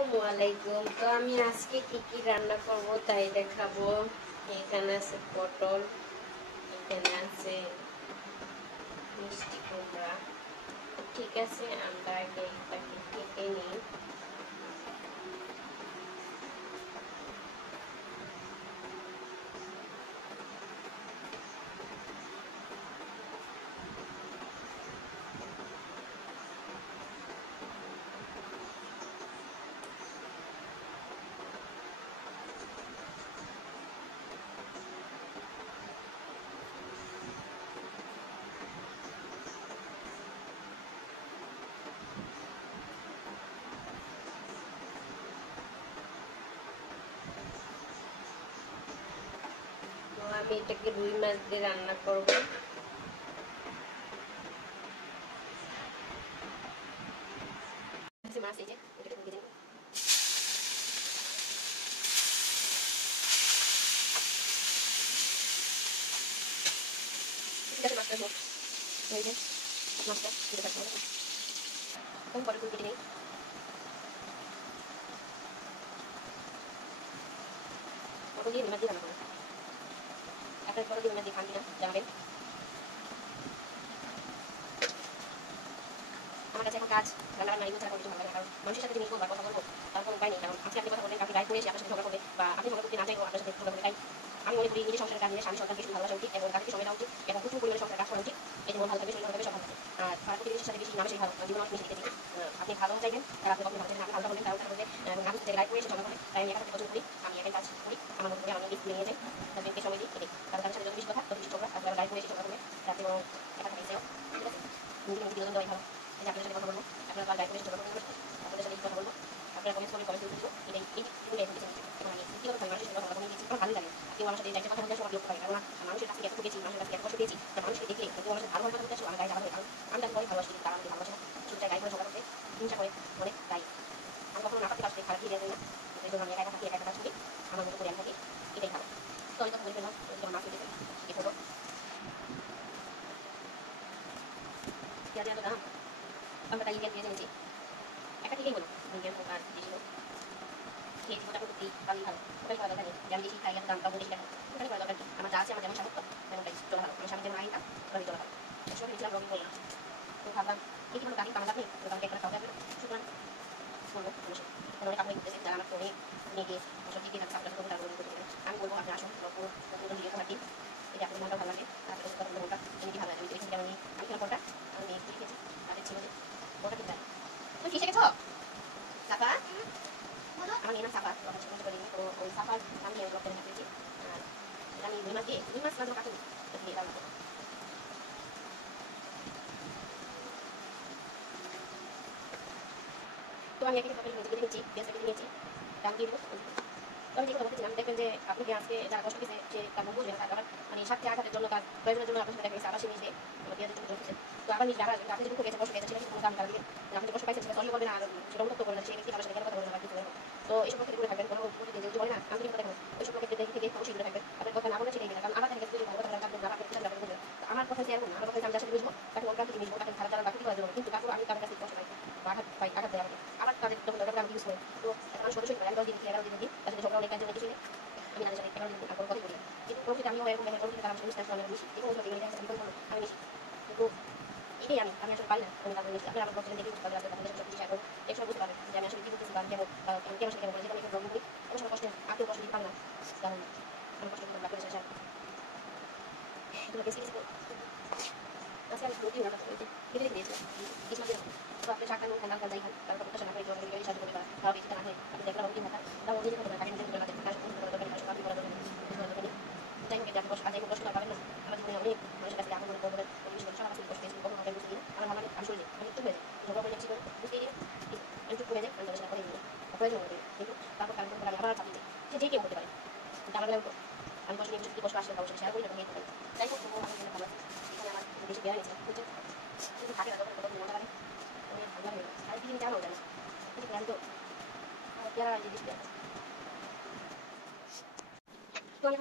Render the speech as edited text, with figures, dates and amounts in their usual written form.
আসসালামু আলাইকুম। তো আমি আজকে কি রান্না করব তাই দেখাবো। এখানে আছে পটল, এখানে আছে মিষ্টি কুমড়া। ঠিক আছে, আমরা আগে এটাকে কেটে নিই। তো আমি এটাকে রুই মাছ দিয়ে রান্না করব। মাছ এই যে এটাকে ভেজে নেব। ঠিক আছে, মাছটা হোক। এই যে মাছটা ভেজে রাখতে হবে। এখন পটলগুলো কেটে নিই। পটল দিয়ে রুই মাছ দিয়ে রান্না করব। আপনার পটল দিয়ে রুই মাছ দিয়ে খান কিনা জানাবেন। আমার কাছে এখন কাজ রান্না বান্না এগুলো ছাড়া কোনো কিছু ভালো লাগে না, কারণ মানুষের সাথে জিনিস বলবো কথা বলবো তার কোনো উপায় নেই। কারণ আজকে আপনি কথা বলবেন, কাউকে গাইড করে এসে আপনার সাথে ঝগড়া করবে, বা আপনি ঝগড়া করতে না চাইলেও আপনার সাথে ঝগড়া করবে। তাই আমি মনে করি নিজের সংসারের কাজ নিয়ে স্বামী সন্তানকে শুধু ভালোবাসা উচিত এবং তাদেরকে সময় দেওয়া উচিত এবং প্রচুর পরিমাণে সংসারের কাজ করা উচিত। এতে মন ভালো থাকবে, শরীর ভালো থাকবে, সব ভালো থাকবে। আর পাড়া প্রতিবেশীর সাথে বেশি নামে সেই ভালো জীবন অনেক বেশি দেখেছি। আপনি ভালো চাইবেন তারা আপনি কখনো ভালো চাইবেন, আপনি ভালো বলবেন তারা তারা বলবে না বুঝতে গাইড করে এসে ঝগড়া করবে। তাই আমি একা থাকতে পছন্দ করি, আমি একাই কাজ করি আমার মতো করে, আমি লিস্ট নিয়ে যাই, তাদেরকে সময় দিই। এটাই কারণ তাদের সাথে যত বেশি কথা তত বেশি ঝগড়া, তারপরে আবার গাইড করে এসে ঝগড়া করবে, তাতে বরং একা থাকাই সেও। ঠিক আছে, নিজেকে নিজে বিনোদন দেওয়াই ভালো। এই যে আপনাদের সাথে কথা বলবো, আপনারা তো আর গাইড করে এসে ঝগড়া করবেন, আপনাদের সাথে কথা বলবো, আপনারা কমেন্টস করবেন, কমেন্টস দিব। এটাই এই দুটোই আমি বেছে নিচ্ছি। এবং আমি ব্যক্তিগত ভাবে মানুষের সাথে কথা বলতে গেছি, আমার ভালোই লাগে। কেউ আমার সাথে এই টাইপের কথা বলতে আসলে আমার বিরক্ত লাগে, কারণ মানুষের কাছ থেকে এত ঠকেছি, মানুষের কাছ থেকে এত কষ্ট পেয়েছি, মানুষকে দেখলে কেউ আমার সাথে ভালো কথা বলতে আসলে আমার গায়ে জ্বালা হয়। কারণ আমি তাকে অনেক ভালোবাসি, তারা আমাকে ভালোবাসে না, শুধু চাই গায়ে করে ঝগড়া করতে, হিংসা করে অনেক। তাই আমি কখনো না পারতে কাছে খারাপ দিয়ে দেয় না। এই জন্য আমি একা থাকি, একা কাজ করি, আমার মতো করে আমি থাকি, এটাই ভালো। তো আমি কথা বলে ফেললাম, যখন মাছ কেটেছে কি করবো, পেঁয়াজের এত দাম, আমরা তাই ইন্ডিয়ান পেঁয়াজ এনেছি। একটা থেকেই বলো, ইন্ডিয়ান হোক আর দেশি হোক, খেয়েছি মোটামুটি ভালোই ভালো। ওটাই করা দরকার নেই যে আমি বেশি খাই এত দাম পাবো বেশি টাকা, ওটাই করা দরকার কি? আমার যা আছে, আমার যেমন সামর্থ্য তেমনটাই চলা ভালো। আমার স্বামী যেমন আইনটা ওভাবেই চলা ভালো। একসময় ভেবেছিলাম ব্লগিং করলাম, তো ভাবলাম এই ভালো গাড়ি পাওয়া যাবে, তো আমাকে একটা খাওয়া যাবে না, সুতরাং বলবো বসে অনেক আপনি ঘুরতেছে যারা আমার ফোনে নিয়ে গিয়ে সব দিকে যাচ্ছে, আপনার সাথে তারপরে করতে আমি বলবো আপনি আসুন, নতুন নতুন ভিডিও করার দিন। এটা আপনাদের মনটা ভালো লাগে, আপনাদের সাথে কথা বলতে মনটা এমনি ভালো লাগে। আমি দেখেছি যেমন আমি খেলাম কোনটা, আমি মেয়ে খেয়েছি, তাদের ছিল যে ওটা কিন্তু জানি তুমি ফিসে গেছো সাফা, আমার মেয়ে নাম সাফা, তো আমার ছোটো করিনি, তো ওই সাফার নাম দিয়ে আমি ব্লগটা নিয়ে পেয়েছি। আর এটা আমি 2 মাস দিয়ে 2 মাস মাত্র কাটুন দিয়ে রান্না করবো। তো আমি একে তরকারি কেটে নিচ্ছি, পেঁয়াজটা কেটে নিয়েছি, ডাল দিয়ে দেবো। তো আমি যে কথা বলতেছিলাম, দেখবেন যে আপনি কি আজকে যারা কষ্ট পেয়েছে সে তার মন বুঝবে না, তার আবার মানে স্বার্থে আঘাতের জন্য, তার প্রয়োজনের জন্য আপনার সাথে দেখা গেছে আবার সে নিজে পেঁয়াজের জন্য করতেছে। তো আবার নিজে আবার আসবেন, আপনি যে দুঃখ পেয়েছেন, কষ্ট পেয়েছেন, সেটা কিন্তু কোনো দাম তারা দিবেন না। আপনি যে কষ্ট পাইছেন সেটা সরিয়ে বলবে না, আর সেটা অনুভব করবে না, সেই ব্যক্তি আপনার সাথে কেন কথা বলবে না বা কিছু বলবে না। তো এইসব থেকে দূরে থাকবেন। কোনো প্রতিদিন যে বলে না আন্তরিকতা দেখুন, ওইসব লোকের থেকে অবশ্যই দূরে থাকবেন। আপনার কথা না বলে সেটাই বেটার, কারণ আমার দেখা গেছে যে ভালো কথা বললাম, তারপর আপনার বুঝলেন, আপনার বুঝলেন। তো আমার কথা যে এমন না, আমার কথা আমি যার সাথে বুঝবো তাকে মন প্রাণ থেকে মিশবো, তাকে খারাপ জানার বা ক্ষতি করার জন্য, কিন্তু তারপর আমি তাদের কাছে কষ্ট পাই বা আঘাত পাই, আঘাত দেয় আমাকে, আবার তাদের যখন দরকার আমাকে ইউজ করে। তো একটা মানুষ অবশ্যই আমি 10 দিন 11 দিন তার সাথে ঝগড়া অনেক কাজে কিছু আমি তাদের সাথে 11 দিন আর কোনো কথাই বলি না। কিন্তু পরবর্তীতে আমিও এরকম দেখে পরবর্তীতে তারা আমার সাথে মিশতে আসলে আমি মিশি, যে কোনো দেখা যাচ্ছে বিপদ হলো আমি মিশি। কিন্তু এটাই আমি আসলে পারি না, আমি তাদের মিশি। আপনারা আমার ব্লগ দেখে বুঝতে পারবেন, আপনাদের সাথে সবকিছু শেয়ার করবো, এক সময় বুঝতে পারবেন যে আমি আসলে কি করতেছি বা কেমন আমি কেন আসলে কেমন করি, যেটা আমি ব্লগিং করি অনেক সময় কষ্ট আত্মীয় কষ্ট দিতে পারে না, কারণ আমি কষ্ট করতে আপনাদের সাথে শেয়ার করি। এগুলো বেশি কিছু আজকে আমি রুটি রান্না করতে কেটে দিয়েছিলাম কিছু দিন। তো আপনি শাকটা নুন খান, ডাল খান, যাই খান, কারণ প্রত্যেকটা না করে কেউ আমাকে সাহায্য করবে, খাওয়া বেশি না হয় আপনি দেখলাম রুটি ভাতা ওটা ওদিন করতে পারেন, নিজের করে না দেখেন কাজ করতে করা দরকার, কাজ আপনি করা দরকার নেই। যাই হোক, এটা আপনি কষ্ট, যাই হোক কষ্ট পাবেন না। আমার জীবনে অনেক মানুষের কাছে আপন মনে করবেন, পরিবেশ করে সবার কাছে কষ্ট পেয়েছি, কখনো আমাকে বুঝতে দিই না। আমার ভালো লাগে আমি শুনে আমি চুপ হয়ে যাই, ঝগড়া করে যাচ্ছি করে বুঝতেই দিই না, আমি চুপ হয়ে যাই, আমি তাদের সাথে কথা দিই প্রয়োজন হবে। কিন্তু তারপর কারণ করে আমি আবার চাপিয়ে দিই, সে যে কেউ করতে পারে, কিন্তু আমার বেলায় আমি কষ্ট নিয়ে যদি কষ্ট আসলে অবশ্যই শেয়ার করি, তখন এই করবেন। যাই হোক, তবুও আমি এখানে ভালো আছি। এখানে আমার বেশি বেড়া নিয়েছিলাম বুঝছেন, কিন্তু থাকে না যখন কত মজা লাগে, অনেক ভালো লাগে। আর কি জিনিস জানো জানি কিন্তু আমি তো পেয়ারা জিনিস পেয়ারা তো আমি